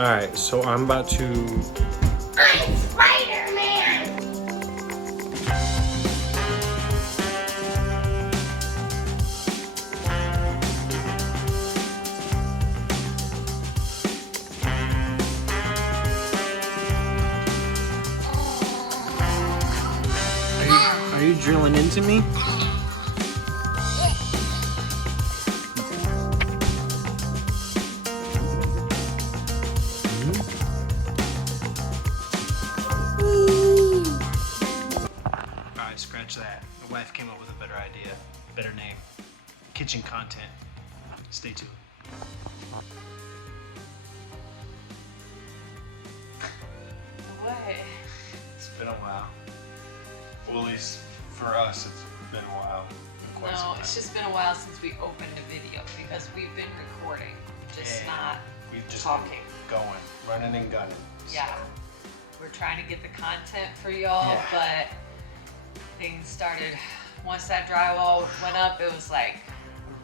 Alright, so I'm about to... I'm Spider-Man! Are you drilling into me? Alright, scratch that. My wife came up with a better idea, better name. Kitchen content. Stay tuned. What? It's been a while. Well, at least for us, it's been a while. Quite some No, time. it's just been a while since we opened a video because we've been recording, just And not we've just talking. been going, running and gunning. Yeah. We're trying to get the content for y'all, Yeah. but things started, once that drywall went up, it was like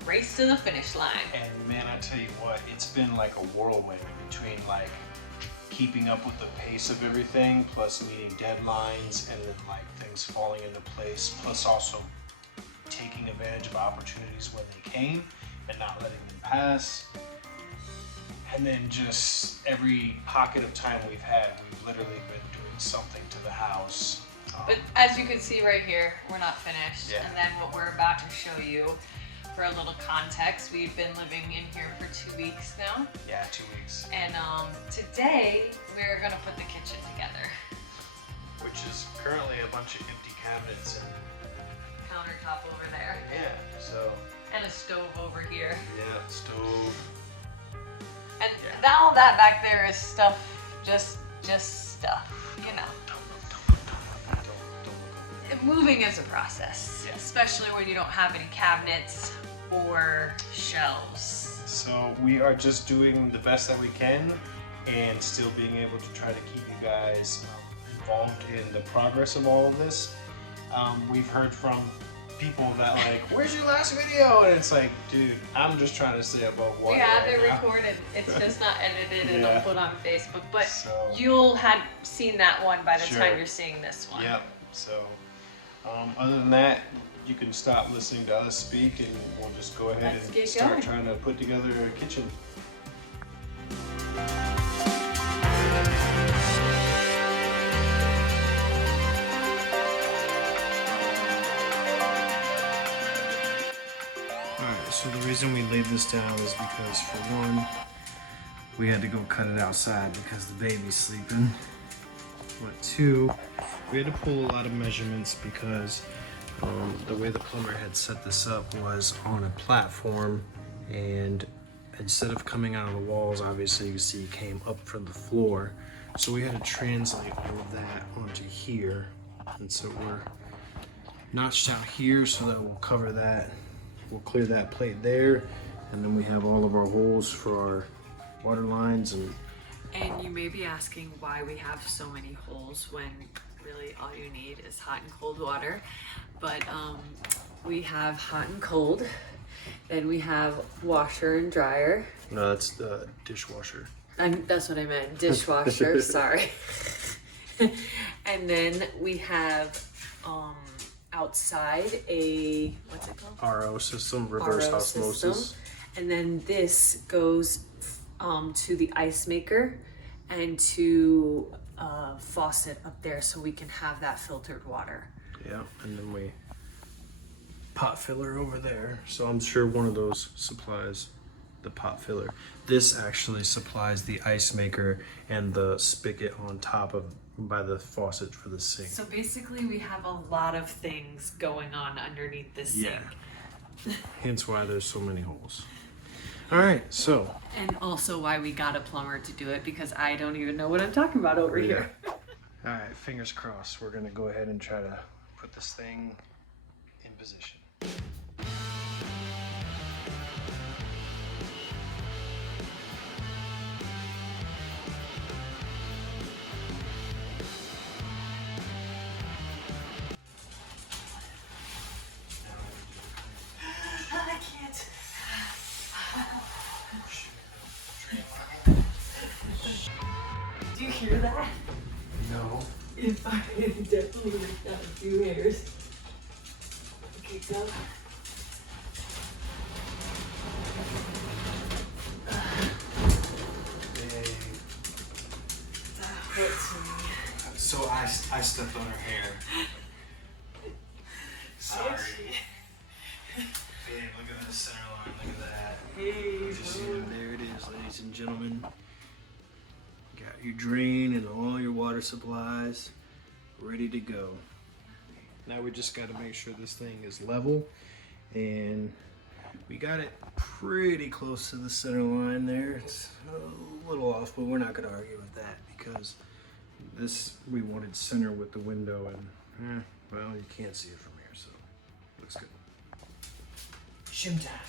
a race to the finish line. And man, I tell you what, it's been like a whirlwind between like keeping up with the pace of everything, plus meeting deadlines, and then like things falling into place, plus also taking advantage of opportunities when they came and not letting them pass. And then just every pocket of time we've had, we've literally been doing something to the house. But as you can see right here, we're not finished. Yeah. And then what we're about to show you, for a little context, we've been living in here for 2 weeks now. Yeah, 2 weeks. And today, we're gonna put the kitchen together. Which is currently a bunch of empty cabinets and Countertop over there. yeah, so And a stove over here. yeah, stove. And Yeah. all that back there is stuff, just stuff, you know. Moving is a process, Yeah. especially when you don't have any cabinets or shelves. So we are just doing the best that we can and still being able to try to keep you guys involved in the progress of all of this. We've heard from people that like, where's your last video? And it's like, dude, I'm just trying to stay above water. We have right it now. recorded, it's just not edited and Yeah. put on Facebook, but So- you'll have seen that one by the Sure. time you're seeing this one. Yep. So other than that, you can stop listening to us speak and we'll just go ahead Let's and get start going. trying to put together a kitchen. Alright, so the reason we laid this down is because for one, we had to go cut it outside because the baby's sleeping. But two, we had to pull a lot of measurements because the way the plumber had set this up was on a platform, and instead of coming out of the walls, obviously you can see it came up from the floor. So we had to translate all of that onto here. And so we're notched out here so that we'll cover that. We'll clear that plate there, and then we have all of our holes for our water lines. And you may be asking why we have so many holes when really all you need is hot and cold water. But we have hot and cold, then we have washer and dryer. No, that's the dishwasher. That's what I meant, dishwasher, sorry. And then we have outside a, what's it called? RO system, reverse RO osmosis. system. And then this goes to the ice maker and to a faucet up there so we can have that filtered water. Yeah, and then we pot filler over there. So I'm sure one of those supplies the pot filler. This actually supplies the ice maker and the spigot on top of by the faucet for the sink. So basically we have a lot of things going on underneath this sink. Yeah. Hence why there's so many holes. All right, so. And also why we got a plumber to do it, because I don't even know what I'm talking about over here. All right, fingers crossed. We're gonna go ahead and try to put this thing in position. I can't. hear that? No. If I definitely ripped out a few hairs. Okay, go. That hurts me. So I stepped on her hair. Sorry. Babe, look at the center line. Look at that. Hey, There it is, ladies and gentlemen. Got your drain and all your water supplies ready to go. Now we just got to make sure this thing is level, and we got it pretty close to the center line there. It's a little off, but we're not going to argue with that because this we wanted center with the window, and well, you can't see it from here, so looks good. Shim time.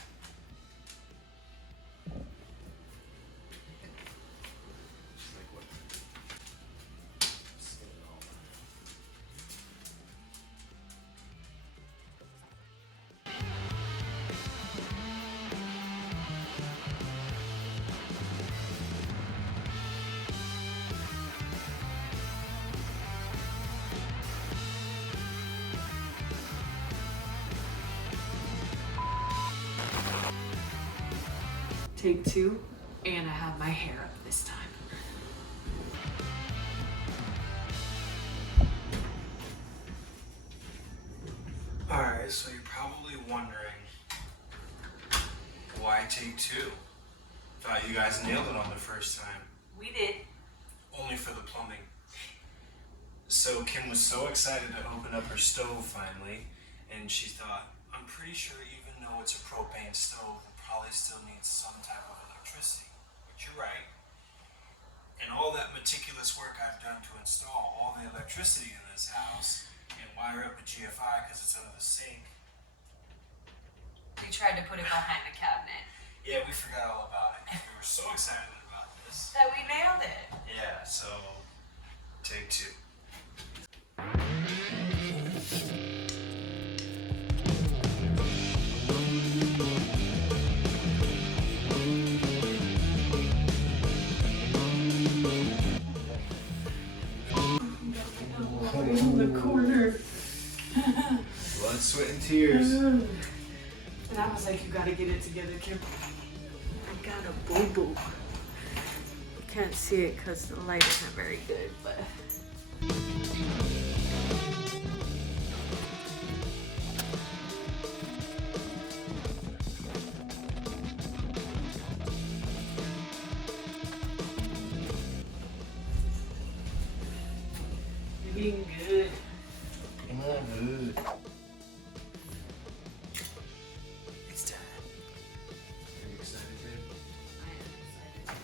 Take two, and I have my hair up this time. Alright, so you're probably wondering why take two? Thought you guys nailed it on the first time. We did. Only for the plumbing. So Kim was so excited to open up her stove finally, and she thought, I'm pretty sure even though it's a propane stove, it probably still needs some type of electricity. Which you're right. And all that meticulous work I've done to install all the electricity in this house and wire up a GFI because it's under the sink. We tried to put it behind the cabinet. Yeah, we forgot all about it. We were so excited about this. That we nailed it. Yeah, so take two. In the corner. Blood, sweat, and tears. And I was like, you gotta get it together, Kim. I got a boo-boo. You can't see it because the light isn't very good, but... Looking good. Good. It's time. Are you excited, babe? I am excited.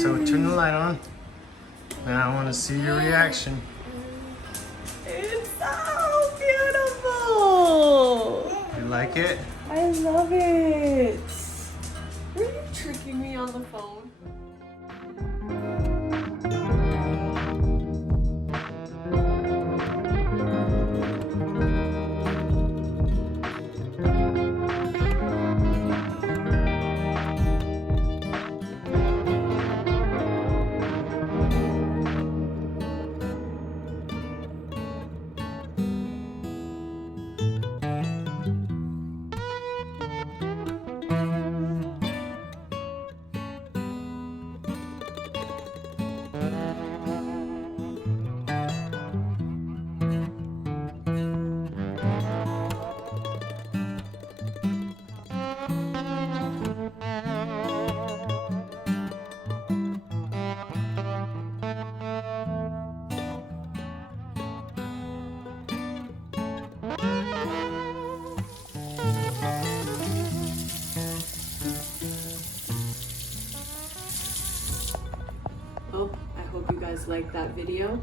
So turn the light on. And I want to see your reaction. It's so beautiful. You like it? I love it. Are you tricking me on the phone? Well, I hope you guys liked that video.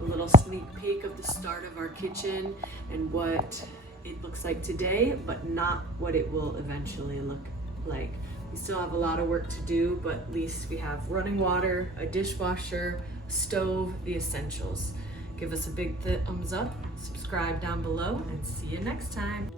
A little sneak peek of the start of our kitchen and what it looks like today, but not what it will eventually look like. We still have a lot of work to do, but at least we have running water, a dishwasher, a stove, the essentials. Give us a big thumbs up, subscribe down below, and see you next time.